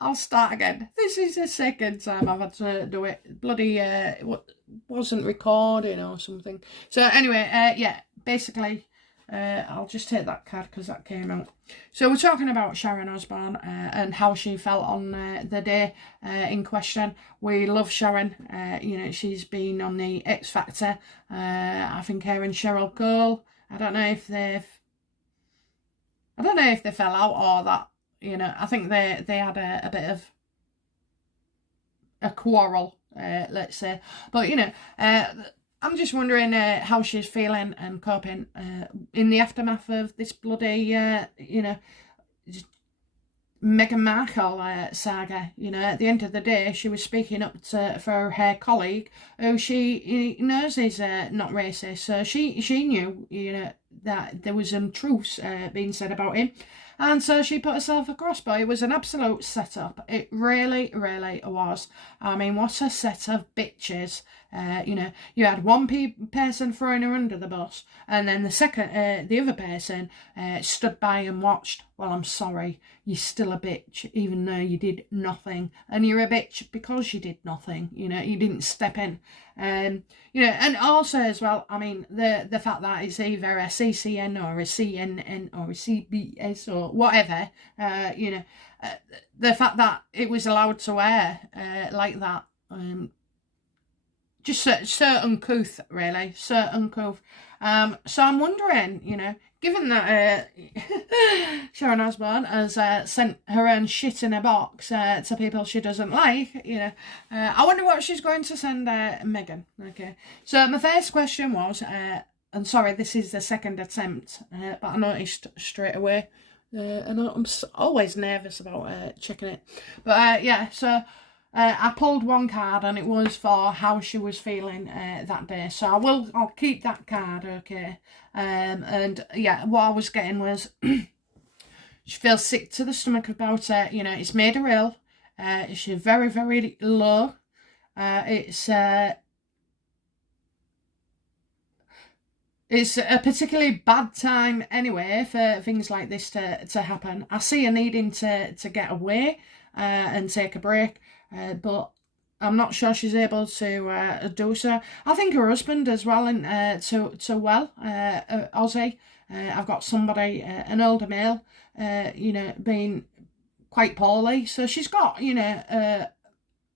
I'll start again. This is the second time I've had to do it. Bloody wasn't recording or something. So anyway, yeah, basically, I'll just take that card because that came out. So we're talking about Sharon Osbourne and how she felt on the day in question. We love Sharon. You know, she's been on the X Factor. I think her and Cheryl Cole. I don't know if they fell out or that. You know, I think they had a bit of a quarrel, let's say. But, you know, I'm just wondering how she's feeling and coping in the aftermath of this bloody, you know, Meghan Markle saga. You know, at the end of the day, she was speaking up for her colleague, who she knows is not racist. So she knew, you know, that there was some truths being said about him. And so she put herself across, but it was an absolute setup. It really, really was. I mean, what a set of bitches. You know, you had one person throwing her under the bus, and then the other person stood by and watched. Well, I'm sorry, you're still a bitch, even though you did nothing. And you're a bitch because you did nothing. You know, you didn't step in. You know, and also as well, I mean, the fact that it's either a CCN or a CNN or a CBS or whatever, you know, the fact that it was allowed to air like that, just so uncouth, really, so uncouth. So I'm wondering, you know, given that Sharon Osbourne has sent her own shit in a box to people she doesn't like, you know, I wonder what she's going to send Meghan. Okay, so my first question was, and sorry, this is the second attempt, but I noticed straight away, and I'm always nervous about checking it. But yeah, so I pulled one card and it was for how she was feeling that day. So I'll keep that card, okay. And yeah, what I was getting was she feels sick to the stomach about it. You know, it's made her ill. She's very, very low. It's a particularly bad time anyway for things like this to happen. I see her needing to get away and take a break. But I'm not sure she's able to do so. I think her husband as well, and Aussie. I've got somebody, an older male, you know, being quite poorly. So she's got, you know,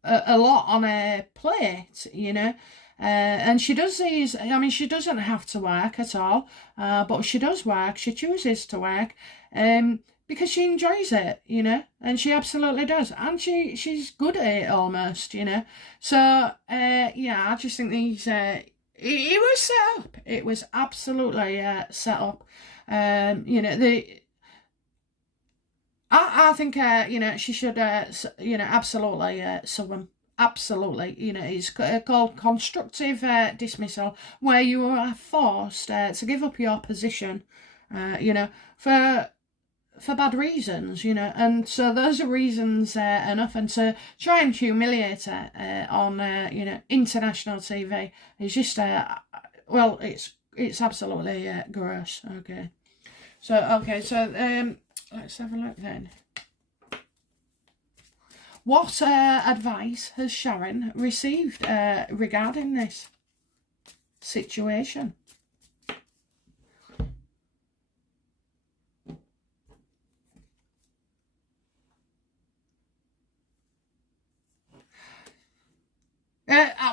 a lot on her plate, you know. And she does these, I mean, she doesn't have to work at all, but she does work. She chooses to work. Because she enjoys it, you know, and she absolutely does, and she's good at it almost, you know. So yeah, I just think these it was set up. It was absolutely set up. You know, I think you know, she should you know, absolutely sue them. Absolutely, you know, it's called constructive dismissal, where you are forced to give up your position, you know, for bad reasons, you know, and so those are reasons enough. And to try and humiliate her on, you know, international TV is just, well, it's absolutely gross. Okay, so let's have a look then. What advice has Sharon received regarding this situation?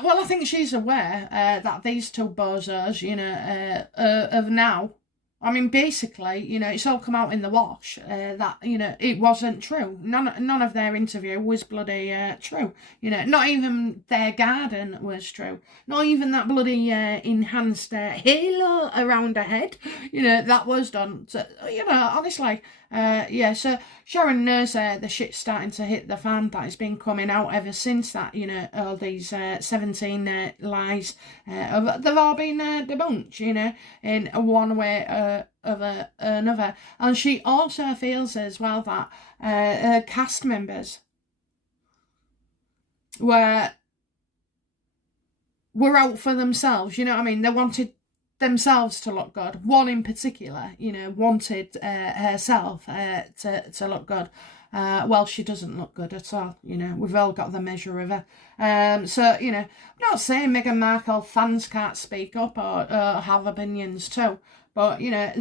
Well, I think she's aware that these two bozos, you know, of now, I mean, basically, you know, it's all come out in the wash that, you know, it wasn't true. None of their interview was bloody true. You know, not even their garden was true. Not even that bloody enhanced halo around her head. You know, that was done. So, you know, honestly, yeah, so Sharon knows the shit's starting to hit the fan that has been coming out ever since that, you know, all these 17 lies, they've all been debunked, you know, in one way or another. And she also feels as well that cast members were out for themselves, you know what I mean? They wanted themselves to look good. One in particular, you know, wanted herself to look good. well, she doesn't look good at all. You know, we've all got the measure of her. So, you know, I'm not saying Meghan Markle fans can't speak up or have opinions too, but, you know,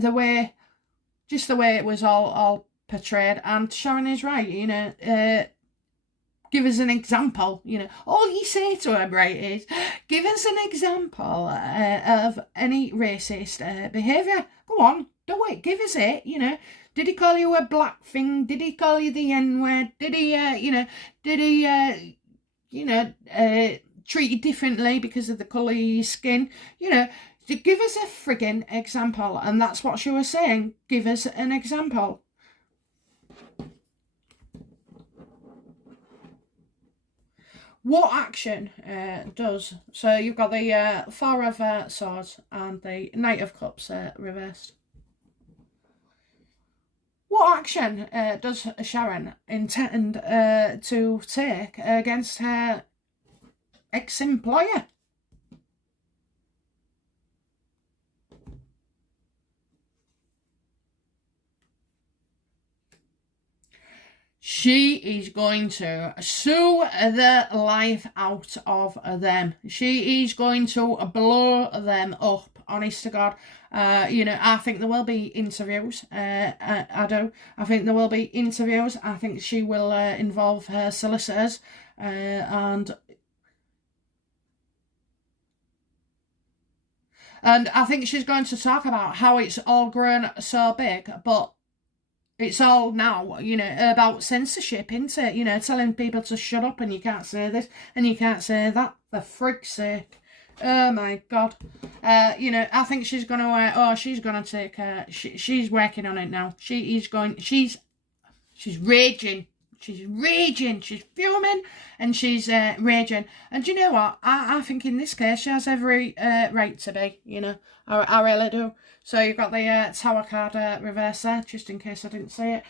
just the way it was all portrayed. And Sharon is right, you know, give us an example, you know. All you say to her, right, is give us an example of any racist behaviour. Go on, do it, give us it, you know. Did he call you a black thing? Did he call you the N-word? Did he, treat you differently because of the colour of your skin? You know, give us a frigging example. And that's what she was saying. Give us an example. What action does... So you've got the Four of Swords and the Knight of Cups reversed. What action does Sharon intend to take against her ex-employer? She is going to sue the life out of them. She is going to blow them up, honest to God. You know, I think there will be interviews. I do. I think there will be interviews. I think she will involve her solicitors and I think she's going to talk about how it's all grown so big, but it's all now, you know, about censorship, isn't it? You know, telling people to shut up and you can't say this and you can't say that, for frig's sake. Oh my God. You know, I think she's going to, she's going to take, she's working on it now. She's raging. She's raging. She's fuming and she's raging. And you know what? I think in this case she has every right to be, you know. I really do. So you've got the Tower card reverse there, just in case I didn't say it.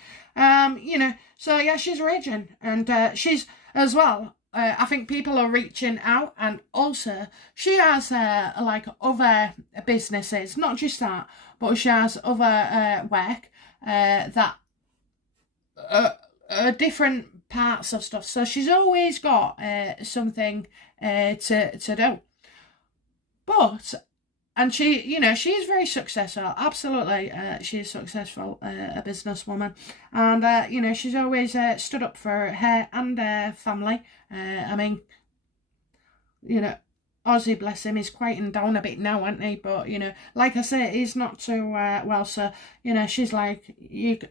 You know, so yeah, she's raging. And she's, as well, I think people are reaching out. And also, she has, like, other businesses. Not just that, but she has other work that different parts of stuff. So she's always got something to do. But... And she, you know, she is very successful. Absolutely, she is successful, a businesswoman. And, you know, she's always stood up for her and her family. I mean, you know, Ozzy, bless him, he's quieting down a bit now, isn't he? But, you know, like I say, he's not too well. So, you know, she's like,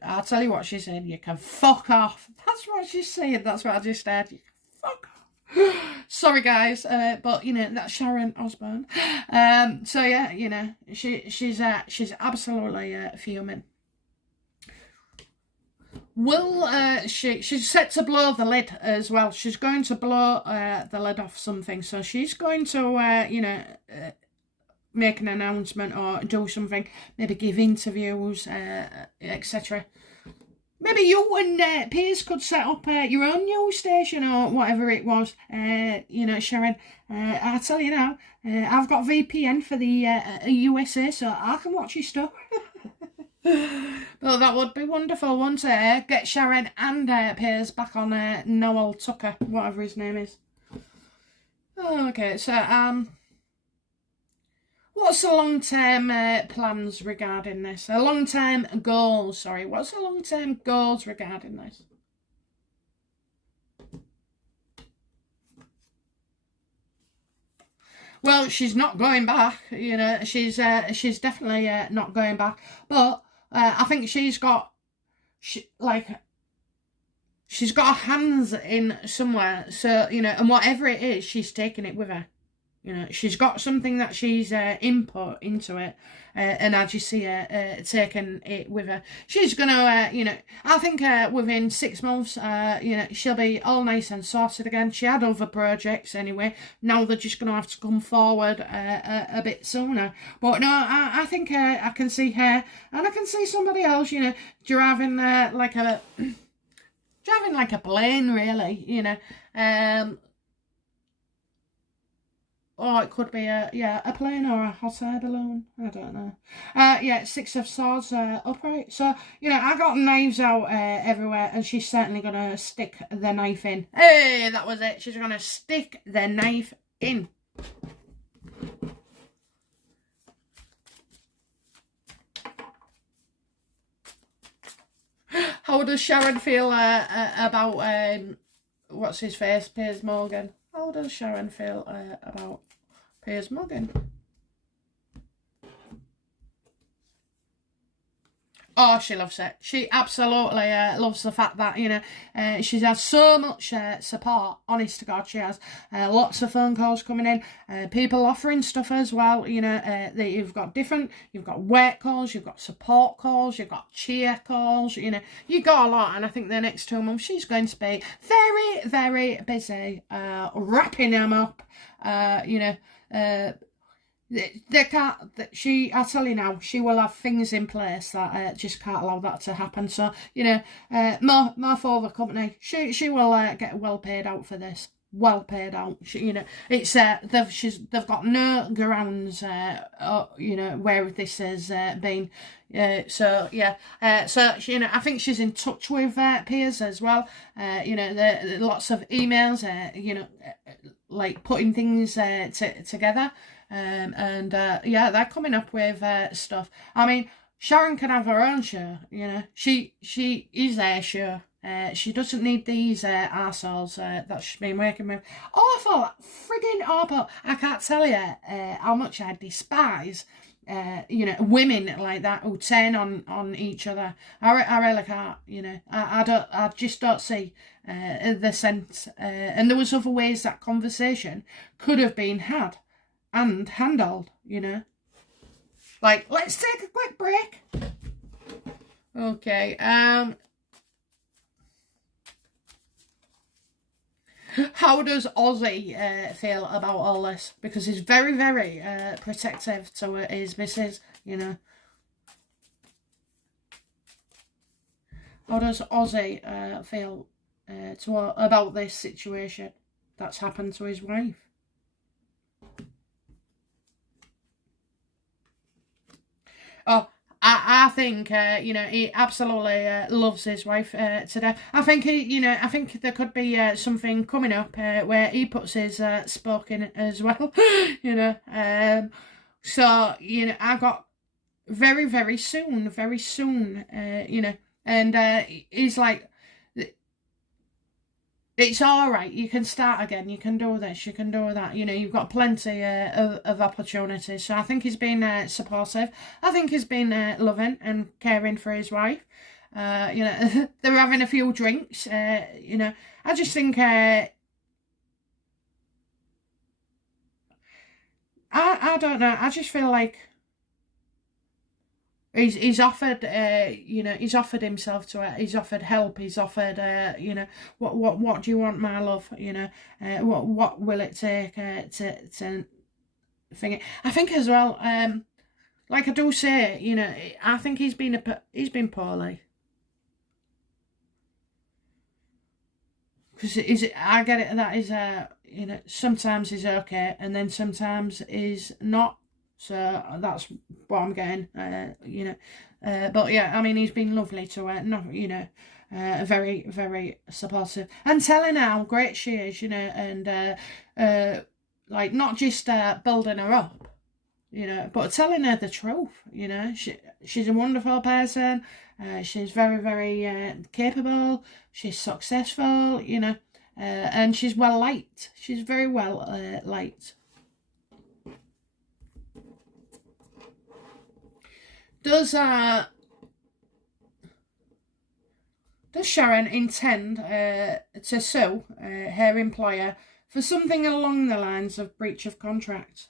I'll tell you what she said, you can fuck off. That's what she's saying. That's what I just said. You can fuck off. Sorry guys, but you know, that's Sharon Osbourne. So yeah, you know, she's absolutely fuming. Will she's set to blow the lid as well. She's going to blow the lid off something. So she's going to you know, make an announcement or do something, maybe give interviews, etc. Maybe you and Piers could set up your own news station or whatever it was. You know, Sharon, I'll tell you now, I've got VPN for the USA, so I can watch your stuff. Well, that would be wonderful, wouldn't it? Get Sharon and Piers back on Noel Tucker, whatever his name is. Oh, okay, so, what's the long-term plans regarding this? Long-term goals, sorry. What's the long-term goals regarding this? Well, she's not going back, you know. She's definitely not going back. But I think she's got her hands in somewhere. So, you know, and whatever it is, she's taking it with her. You know, she's got something that she's input into it, and I just see her taking it with her. She's gonna, you know, I think within 6 months, you know, she'll be all nice and sorted again. She had other projects anyway. Now they're just gonna have to come forward a bit sooner. But no, I think I can see her, and I can see somebody else, you know, driving like a plane, really, you know. or it could be a plane or a hot air balloon. I don't know. Yeah, Six of Swords upright. So, I got knives out everywhere, and she's certainly going to stick the knife in. Hey, that was it. She's going to stick the knife in. How does Sharon feel about, what's his face, Piers Morgan? How does Sharon feel about Piers Morgan? Oh, she loves it. She absolutely loves the fact that, she's had so much support. Honest to God, she has. Lots of phone calls coming in. People offering stuff as well. You've got wake calls, you've got support calls, you've got cheer calls. You've got a lot. And I think the next 2 months she's going to be very, very busy wrapping them up. They can't. I tell you now, she will have things in place that just can't allow that to happen. So more for the company. She will get well paid out for this. Well paid out. It's they've got no grounds. Where this has been. So I think she's in touch with Piers as well. Lots of emails. Like putting things together. They're coming up with stuff. I mean, Sharon can have her own show, She is their show. She doesn't need these arseholes that she's been working with. Awful, friggin' awful. I can't tell you how much I despise women like that who turn on each other. I really can't, I just don't see the sense. And there was other ways that conversation could have been had and handled, Like, let's take a quick break. Okay, how does Ozzy feel about all this? Because he's very, very protective to his missus, How does Ozzy feel about this situation that's happened to his wife? Oh, I think he absolutely loves his wife today. I think I think there could be something coming up where he puts his spoke in as well. So I got very, very soon, and he's like, it's all right. You can start again. You can do this. You can do that. You've got plenty of opportunities. So I think he's been supportive. I think he's been loving and caring for his wife. They're having a few drinks. I just think I don't know. I just feel like he's offered, he's offered himself to her. He's offered help. He's offered, what do you want, my love? What will it take to thing it? I think as well, like I do say, I think he's been poorly. Because I get it. That is, sometimes he's okay, and then sometimes he's not. So that's what I'm getting, but yeah, I mean, he's been lovely to her, very, very supportive, and telling her how great she is, and like not just building her up, but telling her the truth, she's a wonderful person, she's very, very capable, she's successful, and she's well liked, she's very well liked. Does Sharon intend to sue her employer for something along the lines of breach of contract?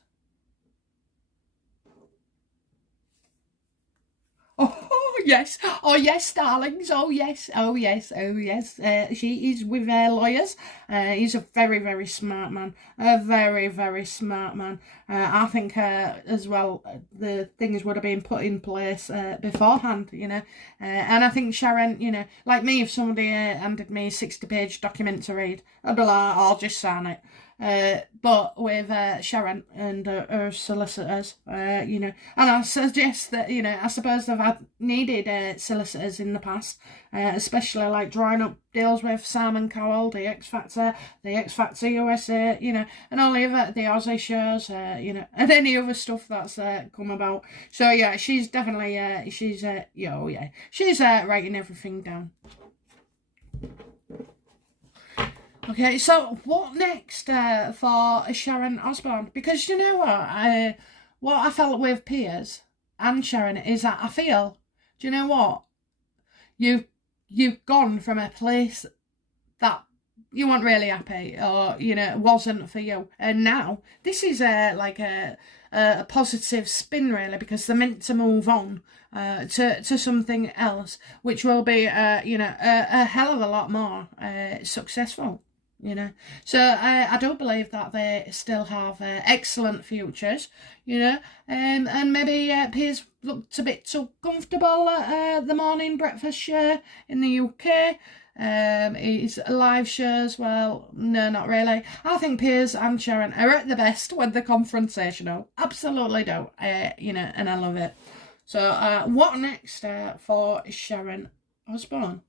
Oh, yes. Oh, yes, darlings. Oh, yes. Oh, yes. Oh, yes. She is with her lawyers. He's a very, very smart man. A very, very smart man. I think as well, the things would have been put in place beforehand, and I think Sharon, like me, if somebody handed me a 60-page document to read, I'd be like, I'll just sign it. But with Sharon and her solicitors, you know, and I suggest that, you know, I suppose they've had needed solicitors in the past, especially like drawing up deals with Simon Cowell, the X Factor USA, you know, and all the other, the Aussie shows, you know, and any other stuff that's come about. So yeah, she's definitely, she's, she's writing everything down. Okay, so what next for Sharon Osbourne? Because you know what I felt with Piers and Sharon is that I feel, do you know what? You've gone from a place that you weren't really happy, or you know, wasn't for you, and now this is like a positive spin really, because they're meant to move on to something else, which will be you know, a hell of a lot more successful. You know, so I do believe that they still have excellent futures, you know, and maybe Piers looked a bit too comfortable at the morning breakfast show in the UK. His live shows, well, no, not really. I think Piers and Sharon are at the best when they're confrontational. Absolutely do. You know, and I love it. So what next for Sharon Osbourne?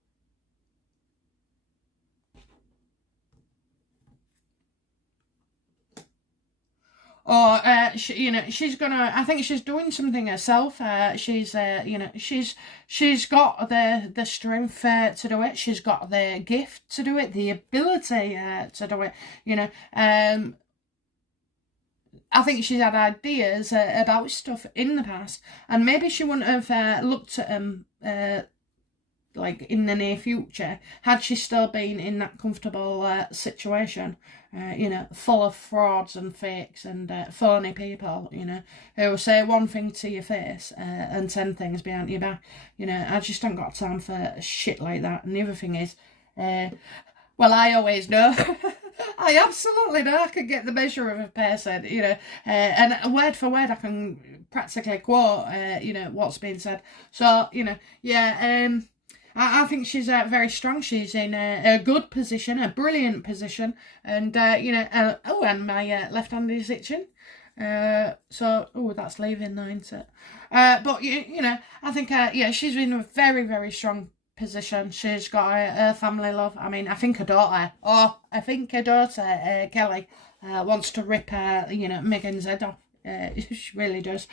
Or you know, she's gonna. I think she's doing something herself. She's you know, she's got the strength to do it. She's got the gift to do it, the ability to do it. You know, I think she's had ideas about stuff in the past, and maybe she wouldn't have looked at them like in the near future had she still been in that comfortable situation, you know, full of frauds and fakes and phony people, you know, who will say one thing to your face and 10 things behind your back. You know, I just haven't got time for shit like that. And the other thing is, well, I always know. I absolutely know I can get the measure of a person, you know, and word for word I can practically quote, you know, what's being said. So, you know, yeah, I think she's very strong. She's in a good position, a brilliant position, and you know, oh, and my left hand is itching. So, oh, that's leaving now, isn't it? But you know, I think yeah, she's in a very, very strong position. She's got a family love. I mean, I think her daughter, Kelly, wants to rip you know, Megan's head off. She really does.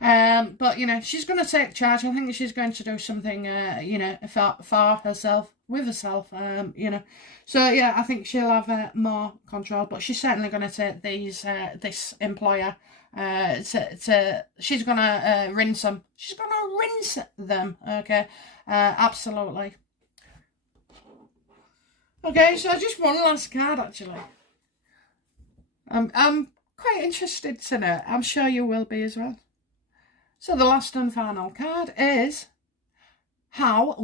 But you know, she's going to take charge. I think she's going to do something you know, for herself, with herself, you know. So yeah, I think she'll have more control, but she's certainly going to take these this employer she's going to rinse them. She's going to rinse them, okay? Absolutely. Okay, so just one last card actually. I'm quite interested to know. I'm sure you will be as well. So the last and final card is how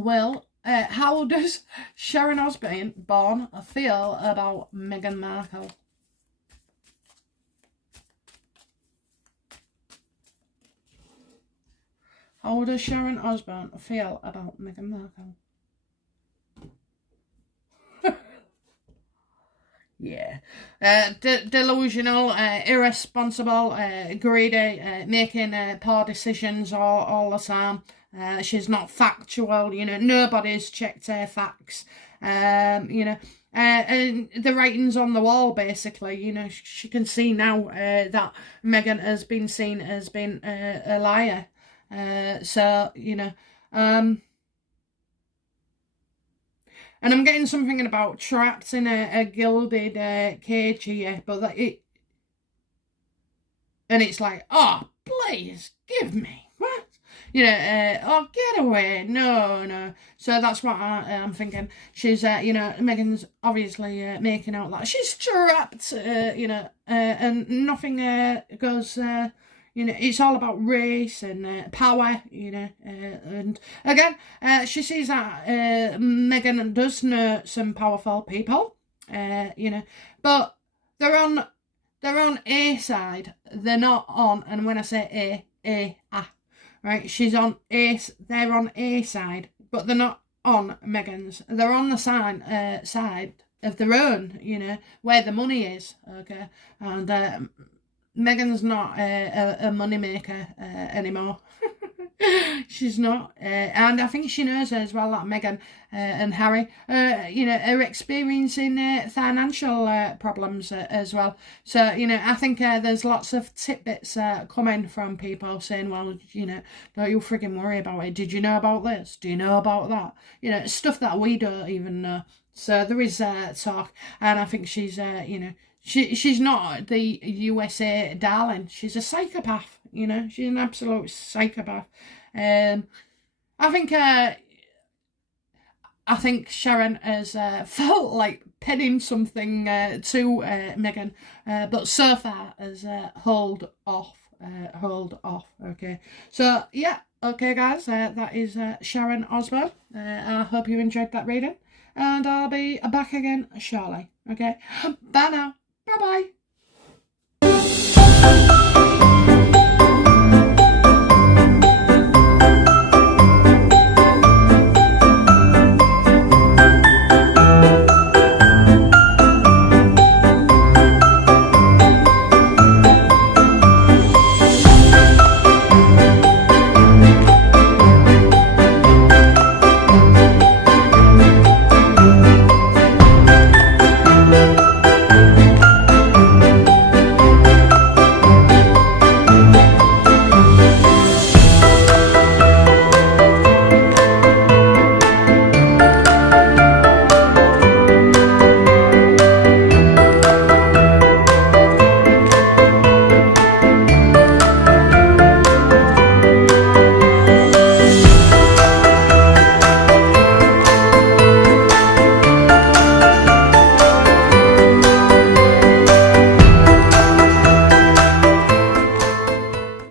does Sharon Osbourne feel about Meghan Markle? How does Sharon Osbourne feel about Meghan Markle? Yeah. Delusional, irresponsible, greedy, making poor decisions all the time. She's not factual, you know, nobody's checked her facts. You know, and the writing's on the wall, basically. You know, she can see now that Meghan has been seen as being a liar. So, you know, and I'm getting something about trapped in a gilded cage here, but that it, and it's like, oh, please give me what, you know, oh, get away, no. So that's what I'm thinking. She's, you know, Meghan's obviously making out that she's trapped, you know, and nothing goes. You know, it's all about race and power, you know, and again, she sees that Meghan does know some powerful people, you know, but they're on A side, they're not on, and when I say right, she's on A, they're on A side, but they're not on Meghan's, they're on the side of their own, you know, where the money is, okay? And Meghan's not a money maker anymore. She's not, and I think she knows as well that Meghan and Harry, you know, are experiencing financial problems as well. So, you know, I think there's lots of tidbits coming from people saying, well, you know, don't you frigging worry about it. Did you know about this? Do you know about that? You know, stuff that we don't even know. So there is talk, and I think she's, you know, she's not the USA darling. She's a psychopath, you know. She's an absolute psychopath. I think Sharon has felt like penning something to Meghan, but so far has hold off. Okay, so yeah, okay, guys, that is Sharon Osbourne. I hope you enjoyed that reading, and I'll be back again shortly. Okay, bye now. Bye bye.